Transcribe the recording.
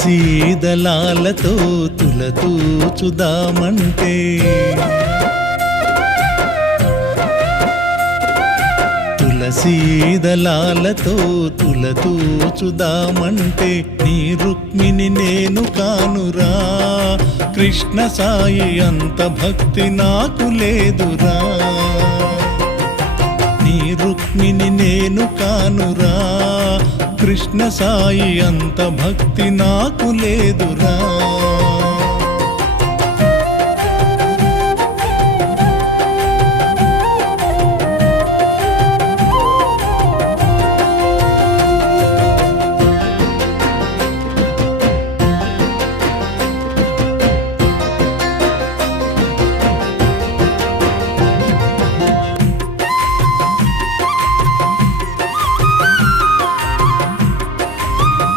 తులసీదళాలతో తులతూచుదామంటే తులసీదళాలతో తులతూచుదామంటే నీ రుక్మిణి నేను కానురా కృష్ణ సాయి అంత భక్తి నాకు లేదురా నీ రుక్మిణి నేను కానురా కృష్ణ సాయి అంత భక్తి నాకు లేదురా